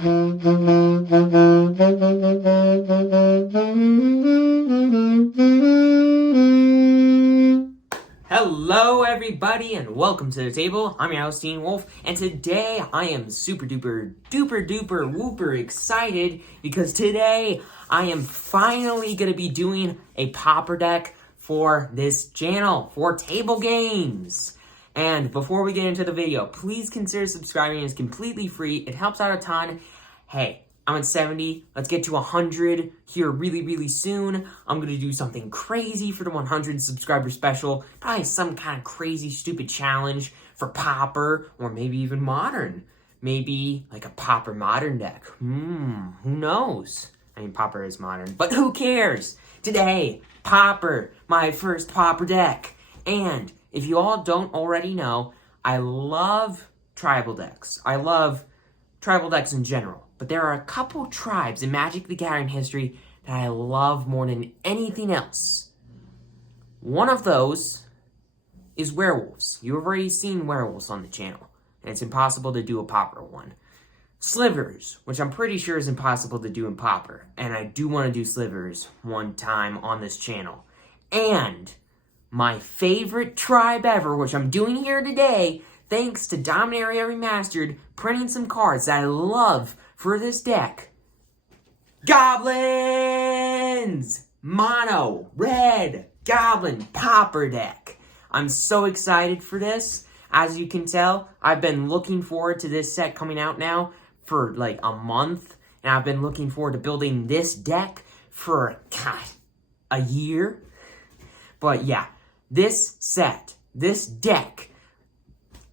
Hello everybody and welcome to the table. I'm your host, Teen Wolf, and today I am super duper duper duper whooper excited because today I am finally going to be doing a Pauper deck for this channel for table games. And before we get into the video, please consider subscribing. It's completely free. It helps out a ton. Hey, I'm at 70. Let's get to 100 here really soon. I'm going to do something crazy for the 100 subscriber special. Probably some kind of crazy, stupid challenge for Pauper or maybe even Modern. Maybe like a Pauper Modern deck. Who knows? I mean, Pauper is Modern, but who cares? Today, Pauper, my first Pauper deck. And if you all don't already know, I love tribal decks. I love tribal decks in general. But there are a couple tribes in Magic the Gathering history that I love more than anything else. One of those is werewolves. You've already seen werewolves on the channel, and it's impossible to do a Pauper one. Slivers, which I'm pretty sure is impossible to do in Pauper, and I do want to do Slivers one time on this channel. And my favorite tribe ever, which I'm doing here today, thanks to Dominaria Remastered, printing some cards that I love for this deck. Goblins! Mono, red, goblin, Pauper deck. I'm so excited for this. As you can tell, I've been looking forward to this set coming out now for like a month. And I've been looking forward to building this deck for, a year. But yeah, this set, this deck,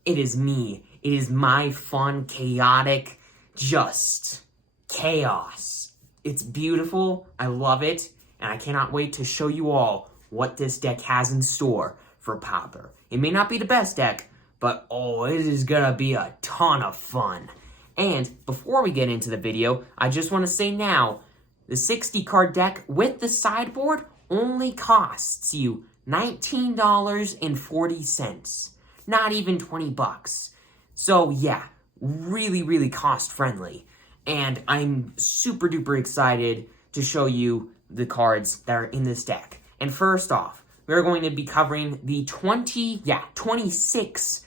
it is me. It is my fun, chaotic, just chaos. It's beautiful. I love it. And I cannot wait to show you all what this deck has in store for Pauper. It may not be the best deck, but oh, it is gonna be a ton of fun. And before we get into the video, I just want to say now, the 60 card deck with the sideboard only costs you $19.40. Not even 20 bucks. So yeah, really cost friendly. And I'm super duper excited to show you the cards that are in this deck. And first off, we're going to be covering the 26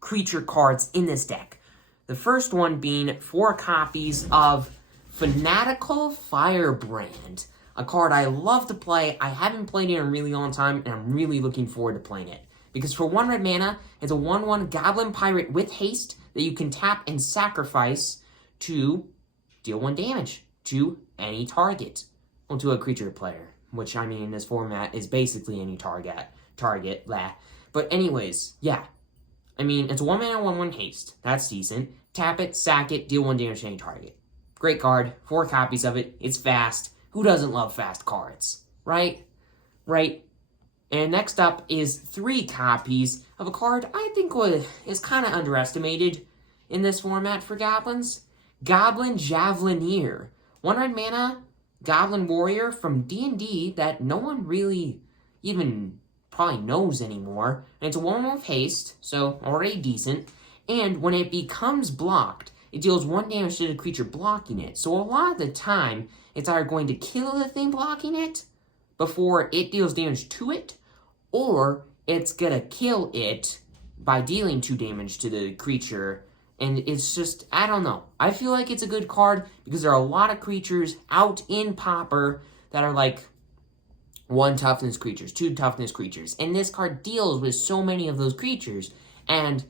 creature cards in this deck. The first one being 4 copies of Fanatical Firebrand, a card I love to play. I haven't played it in a really long time, and I'm really looking forward to playing it. Because for 1 red mana, it's a 1/1 Goblin Pirate with haste that you can tap and sacrifice to deal 1 damage to any target. Well, to a creature player, which, I mean, in this format is basically any target, But anyways, yeah. I mean, it's a 1 mana, 1/1 haste. That's decent. Tap it, sack it, deal 1 damage to any target. Great card. 4 copies of it. It's fast. Who doesn't love fast cards? Right? Right. And next up is 3 copies of a card I think is kind of underestimated in this format for Goblins. Goblin Javelineer. 1 red mana, Goblin Warrior from D&D that no one really even probably knows anymore. And it's a 1/1 with haste, so already decent. And when it becomes blocked, it deals 1 damage to the creature blocking it. So a lot of the time, it's either going to kill the thing blocking it before it deals damage to it, or it's gonna kill it by dealing 2 damage to the creature. And it's just, I don't know. I feel like it's a good card because there are a lot of creatures out in Pauper that are like 1 toughness creatures, 2 toughness creatures. And this card deals with so many of those creatures. And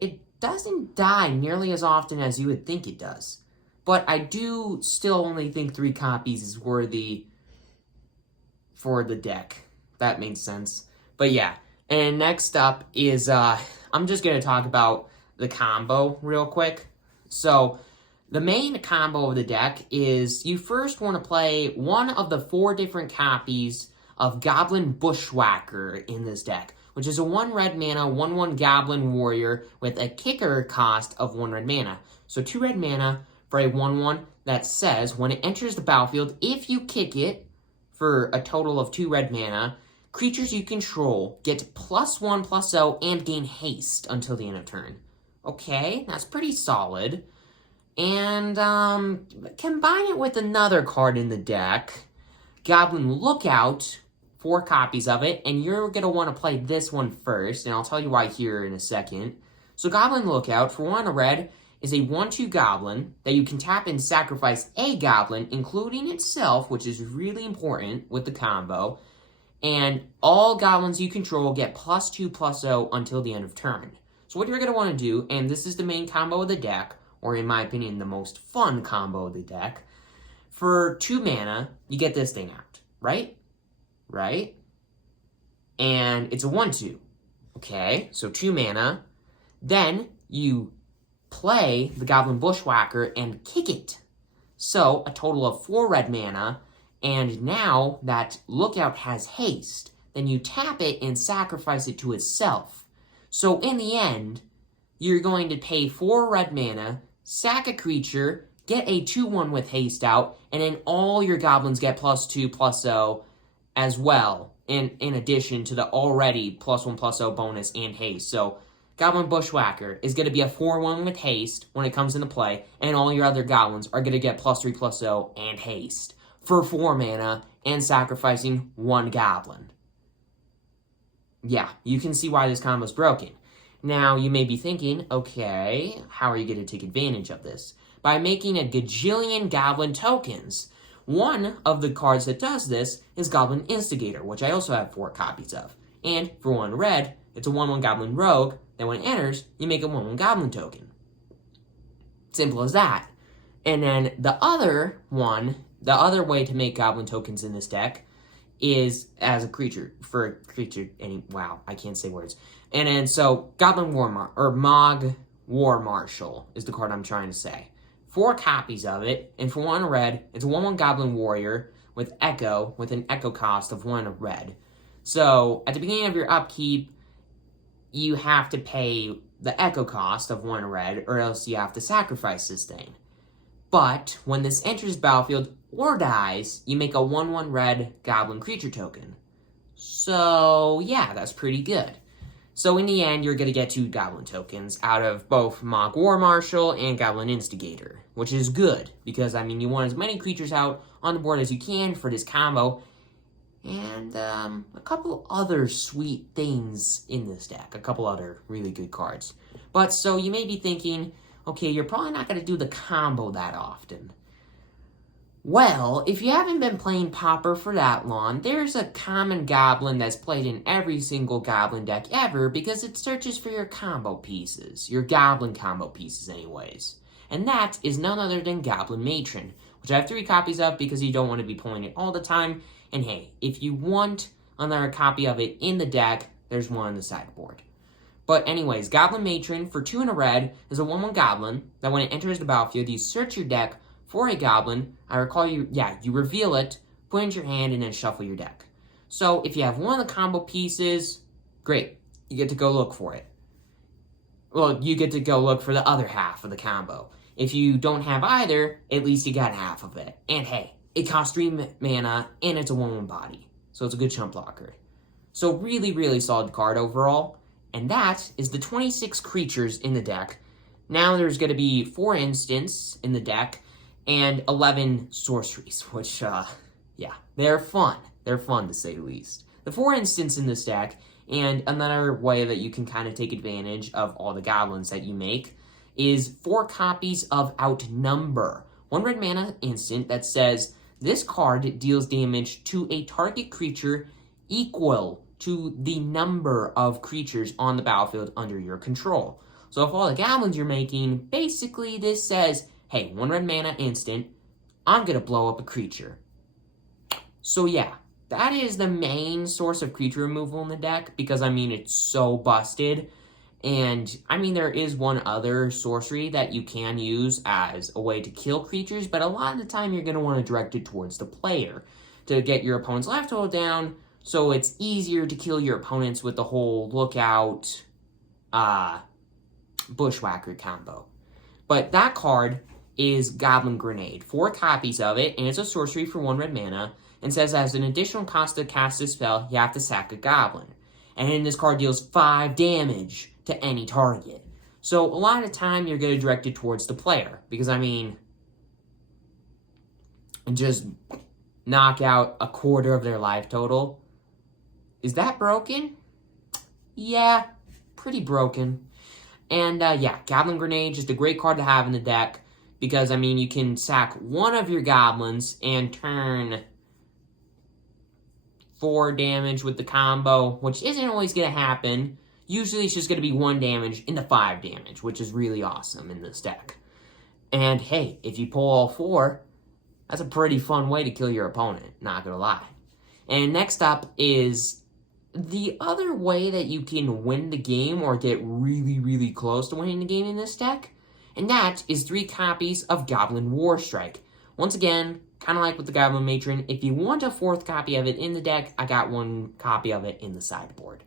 it doesn't die nearly as often as you would think it does. But I do still only think 3 copies is worthy for the deck. That makes sense. But yeah, and next up is, I'm just going to talk about the combo real quick. So, the main combo of the deck is you first want to play one of the 4 different copies of Goblin Bushwhacker in this deck, which is a 1 red mana, 1/1 Goblin Warrior with a kicker cost of 1 red mana. So 2 red mana for a 1/1 that says when it enters the battlefield, if you kick it for a total of 2 red mana, creatures you control get +1/+0 and gain haste until the end of turn. Okay, that's pretty solid. And combine it with another card in the deck, Goblin Lookout, 4 copies of it, and you're going to want to play this one first, and I'll tell you why here in a second. So Goblin Lookout, for 1 red, is a 1/2 goblin that you can tap and sacrifice a goblin, including itself, which is really important with the combo, and all goblins you control get +2/+0 until the end of turn. So what you're going to want to do, and this is the main combo of the deck, or in my opinion, the most fun combo of the deck, for 2 mana, you get this thing out, right? Right? And it's a 1/2. Okay, so 2 mana. Then you play the Goblin Bushwhacker and kick it. So a total of 4 red mana, and now that Lookout has haste, then you tap it and sacrifice it to itself. So in the end, you're going to pay 4 red mana, sack a creature, get a 2/1 with haste out, and then all your goblins get +2/+0 as well, in addition to the already +1/+0 bonus and haste. So Goblin Bushwhacker is going to be a 4/1 with haste when it comes into play, and all your other goblins are going to get +3/+0 and haste for 4 mana and sacrificing 1 goblin. Yeah, you can see why this combo's broken. Now, you may be thinking, okay, how are you going to take advantage of this? By making a gajillion goblin tokens. One of the cards that does this is Goblin Instigator, which I also have 4 copies of. And for 1 red, it's a 1/1 Goblin Rogue, that when it enters, you make a 1/1 Goblin token. Simple as that. And then the other way to make Goblin tokens in this deck is as a creature, wow, I can't say words. And then, so, Goblin Mog War Marshal is the card I'm trying to say. 4 copies of it, and for 1 red, it's a 1/1 Goblin Warrior with Echo, with an Echo cost of 1 red. So, at the beginning of your upkeep, you have to pay the Echo cost of 1 red, or else you have to sacrifice this thing. But, when this enters the battlefield or dies, you make a 1/1 red Goblin creature token. So, yeah, that's pretty good. So in the end, you're going to get 2 Goblin tokens out of both Mog War Marshal and Goblin Instigator, which is good, because, I mean, you want as many creatures out on the board as you can for this combo, and a couple other sweet things in this deck, a couple other really good cards. But, so you may be thinking, okay, you're probably not going to do the combo that often. Well, if you haven't been playing Pauper for that long, there's a common goblin that's played in every single goblin deck ever because it searches for your combo pieces, your goblin combo pieces anyways. And that is none other than Goblin Matron, which I have 3 copies of because you don't want to be pulling it all the time. And hey, if you want another copy of it in the deck, there's one on the sideboard. But anyways, Goblin Matron for 2 red is a 1/1 goblin that when it enters the battlefield, you search your deck for a goblin. I recall you reveal it, put it into your hand, and then shuffle your deck. So if you have one of the combo pieces, great. You get to go look for it. Well, you get to go look for the other half of the combo. If you don't have either, at least you got half of it. And hey, it costs 3 mana, and it's a 1/1 body. So it's a good chump blocker. So really, really solid card overall. And that is the 26 creatures in the deck. Now there's going to be 4 instants in the deck, and 11 sorceries, which, yeah, they're fun. They're fun, to say the least. The 4 instants in this deck, and another way that you can kind of take advantage of all the goblins that you make, is 4 copies of Outnumber. 1 red mana instant that says, this card deals damage to a target creature equal to the number of creatures on the battlefield under your control. So if all the goblins you're making, basically this says, hey, 1 red mana instant, I'm going to blow up a creature. So yeah, that is the main source of creature removal in the deck, because, I mean, it's so busted. And, I mean, there is one other sorcery that you can use as a way to kill creatures, but a lot of the time you're going to want to direct it towards the player to get your opponent's life total down, so it's easier to kill your opponents with the whole Lookout, Bushwhacker combo. But that card is Goblin Grenade. 4 copies of it, and it's a sorcery for 1 red mana, and says as an additional cost to cast this spell, you have to sack a goblin. And then this card deals 5 damage to any target. So a lot of time you're going to direct it towards the player. Because, I mean, just knock out a quarter of their life total. Is that broken? Yeah, pretty broken. And, yeah, Goblin Grenade, just a great card to have in the deck. Because, I mean, you can sack one of your goblins and turn 4 damage with the combo, which isn't always going to happen. Usually it's just going to be 1 damage into 5 damage, which is really awesome in this deck. And, hey, if you pull all 4, that's a pretty fun way to kill your opponent, not going to lie. And next up is the other way that you can win the game or get really, really close to winning the game in this deck. And that is 3 copies of Goblin Warstrike. Once again, kind of like with the Goblin Matron, if you want a 4th copy of it in the deck, I got 1 copy of it in the sideboard.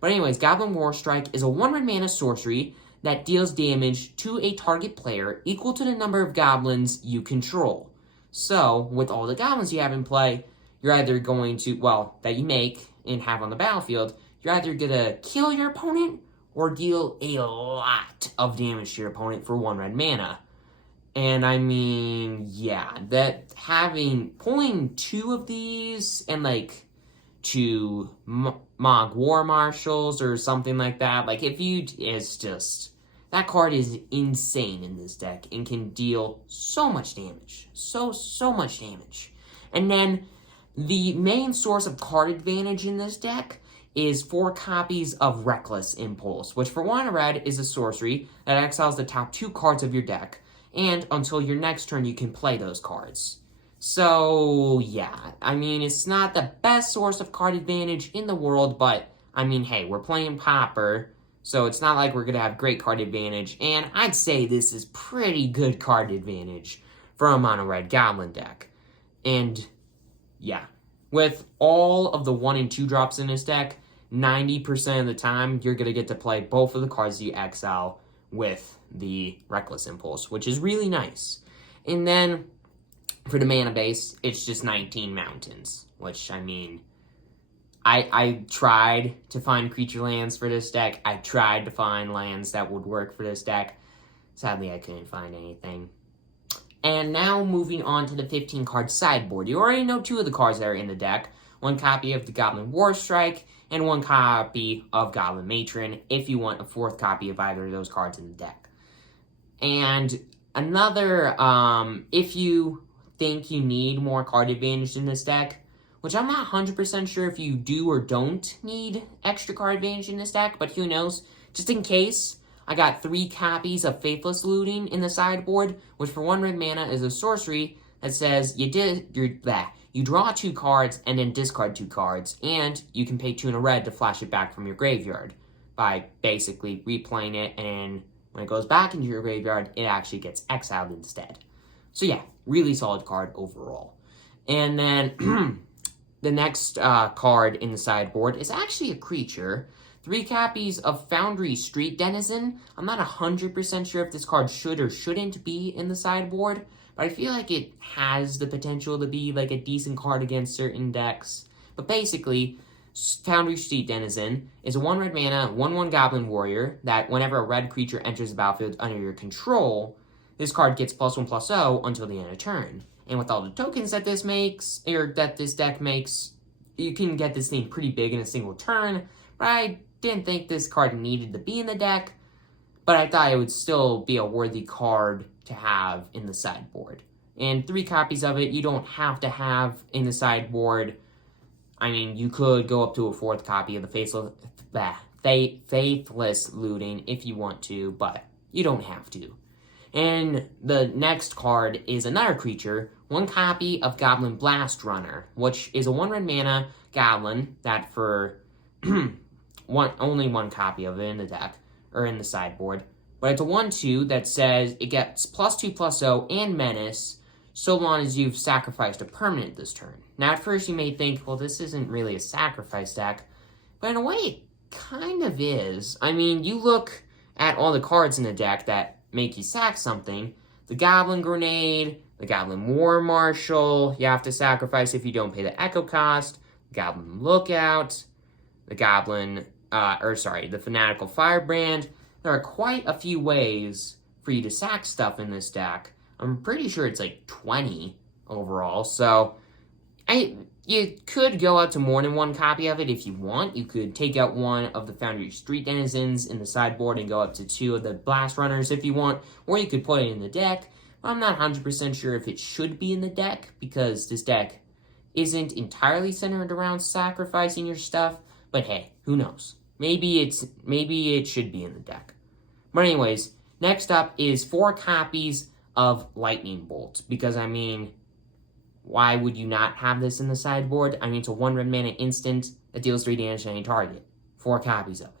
But anyways, Goblin Warstrike is a 1 mana sorcery that deals damage to a target player equal to the number of goblins you control. So, with all the goblins you have in play, you're either going to, well, that you make and have on the battlefield, you're either going to kill your opponent or deal a lot of damage to your opponent for 1 red mana. And I mean, yeah, pulling 2 of these and like 2 Mog War Marshals or something like that, like it's just, that card is insane in this deck and can deal so much damage. So much damage. And then the main source of card advantage in this deck is 4 copies of Reckless Impulse, which for 1 red is a sorcery that exiles the top 2 cards of your deck, and until your next turn you can play those cards. So, yeah, I mean, it's not the best source of card advantage in the world, but, I mean, hey, we're playing Pauper, so it's not like we're going to have great card advantage, and I'd say this is pretty good card advantage for a mono-red Goblin deck. And, yeah, with all of the 1 and 2 drops in this deck, 90% of the time, you're going to get to play both of the cards you exile with the Reckless Impulse, which is really nice. And then, for the mana base, it's just 19 mountains, which, I mean, I tried to find creature lands for this deck. I tried to find lands that would work for this deck. Sadly, I couldn't find anything. And now, moving on to the 15-card sideboard. You already know 2 of the cards that are in the deck. 1 copy of the Goblin Warstrike, and 1 copy of Goblin Matron, if you want a 4th copy of either of those cards in the deck. And another, if you think you need more card advantage in this deck, which I'm not 100% sure if you do or don't need extra card advantage in this deck, but who knows, just in case, I got 3 copies of Faithless Looting in the sideboard, which for 1 red mana is a sorcery that says you draw 2 cards and then discard 2 cards, and you can pay 2 in a red to flash it back from your graveyard by basically replaying it, and when it goes back into your graveyard, it actually gets exiled instead. So yeah, really solid card overall. And then the next card in the sideboard is actually a creature. 3 copies of Foundry Street Denizen. I'm not 100% sure if this card should or shouldn't be in the sideboard, but I feel like it has the potential to be like a decent card against certain decks. But basically, Foundry Street Denizen is a 1 red mana, 1/1 Goblin Warrior that whenever a red creature enters the battlefield under your control, this card gets +1/+0 until the end of turn. And with all the tokens that this makes, or that this deck makes, you can get this thing pretty big in a single turn. But I didn't think this card needed to be in the deck, but I thought it would still be a worthy card to have in the sideboard. And 3 copies of it, you don't have to have in the sideboard. I mean, you could go up to a 4th copy of the Faithless Looting if you want to, but you don't have to. And the next card is another creature, 1 copy of Goblin Blast Runner, which is a 1 red mana goblin that for only 1 copy of it in the deck, or in the sideboard. But it's a 1/2 that says it gets +2/+0 and Menace, so long as you've sacrificed a permanent this turn. Now, at first you may think, well, this isn't really a sacrifice deck, but in a way, it kind of is. I mean, you look at all the cards in the deck that make you sack something. The Goblin Grenade, the Goblin War Marshal, you have to sacrifice if you don't pay the Echo cost, the Goblin Lookout, the Fanatical Firebrand, there are quite a few ways for you to sack stuff in this deck. I'm pretty sure it's like 20 overall, so you could go out to more than one copy of it if you want. You could take out one of the Foundry Street Denizens in the sideboard and go up to 2 of the Blast Runners if you want, or you could put it in the deck. I'm not 100% sure if it should be in the deck, because this deck isn't entirely centered around sacrificing your stuff, but hey, who knows? Maybe it should be in the deck. But anyways, next up is 4 copies of Lightning Bolt, because I mean, why would you not have this in the sideboard? I mean, it's a 1 red mana instant that deals 3 damage to any target. 4 copies of it.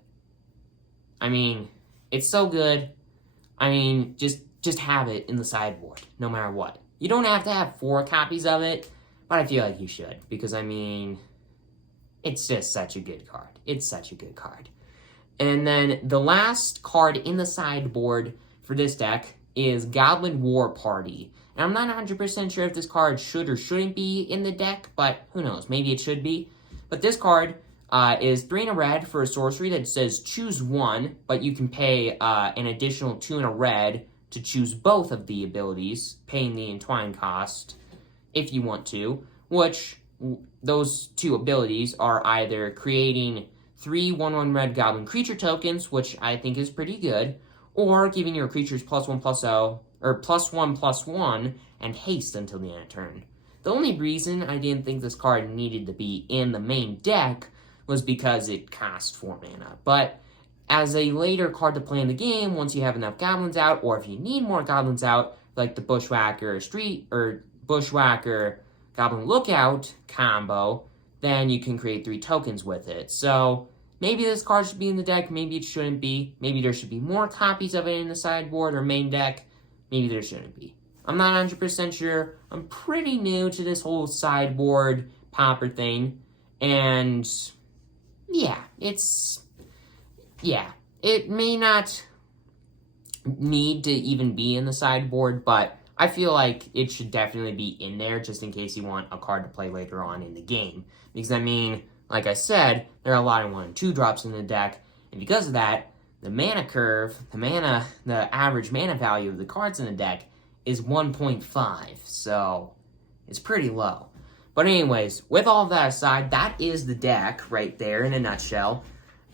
I mean, it's so good. I mean, just have it in the sideboard, no matter what. You don't have to have 4 copies of it, but I feel like you should, because I mean, it's just such a good card. It's such a good card. And then the last card in the sideboard for this deck is Goblin War Party. And I'm not 100% sure if this card should or shouldn't be in the deck, but who knows, maybe it should be. But this card is 3 and a red for a sorcery that says choose 1, but you can pay an additional 2 and a red to choose both of the abilities, paying the entwine cost if you want to, which those 2 abilities are either creating 3 1/1 red goblin creature tokens, which I think is pretty good, or giving your creatures +1/+0, or +1/+1, and haste until the end of turn. The only reason I didn't think this card needed to be in the main deck was because it costs 4 mana. But as a later card to play in the game, once you have enough goblins out, or if you need more goblins out, like the Bushwhacker Bushwhacker Goblin Lookout combo, then you can create 3 tokens with it. So maybe this card should be in the deck, maybe it shouldn't be. Maybe there should be more copies of it in the sideboard or main deck. Maybe there shouldn't be. I'm not 100% sure. I'm pretty new to this whole sideboard Pauper thing. And yeah, it may not need to even be in the sideboard, but I feel like it should definitely be in there just in case you want a card to play later on in the game. Because, I mean, like I said, there are a lot of 1 and 2 drops in the deck, and because of that, the mana curve, the average mana value of the cards in the deck is 1.5, so it's pretty low. But anyways, with all of that aside, that is the deck right there in a nutshell.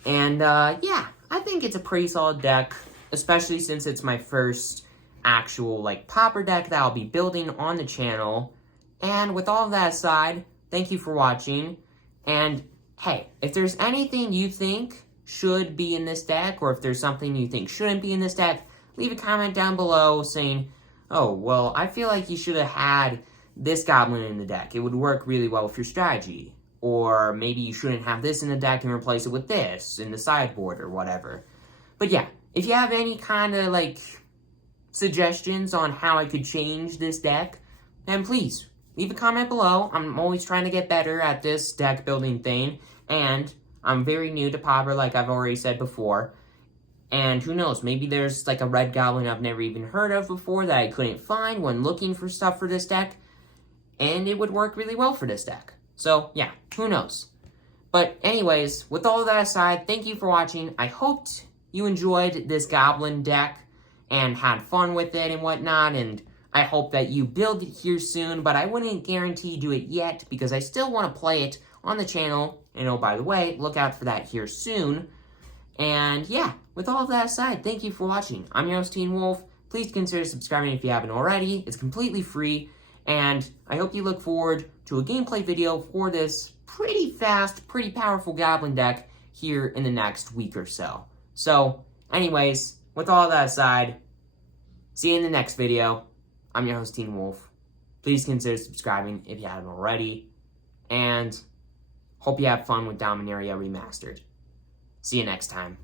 And yeah, I think it's a pretty solid deck, especially since it's my first actual Pauper deck that I'll be building on the channel. And with all of that aside, thank you for watching. And hey, if there's anything you think should be in this deck, or if there's something you think shouldn't be in this deck, leave a comment down below saying, oh, well, I feel like you should have had this goblin in the deck. It would work really well with your strategy. Or maybe you shouldn't have this in the deck and replace it with this in the sideboard or whatever. But yeah, if you have any kind of suggestions on how I could change this deck, then please leave a comment below. I'm always trying to get better at this deck building thing, and I'm very new to Pauper, like I've already said before. And who knows, maybe there's a red goblin I've never even heard of before that I couldn't find when looking for stuff for this deck, and it would work really well for this deck. So yeah, who knows. But anyways, with all that aside, thank you for watching. I hoped you enjoyed this goblin deck and had fun with it and whatnot, and I hope that you build it here soon, but I wouldn't guarantee do it yet because I still want to play it on the channel. And oh, by the way, look out for that here soon. And yeah, with all of that aside, thank you for watching. I'm your host, Teen Wolf. Please consider subscribing if you haven't already. It's completely free, and I hope you look forward to a gameplay video for this pretty fast, pretty powerful goblin deck here in the next week or so. So, anyways, with all that aside, see you in the next video. I'm your host, Teen Wolf. Please consider subscribing if you haven't already. And hope you have fun with Dominaria Remastered. See you next time.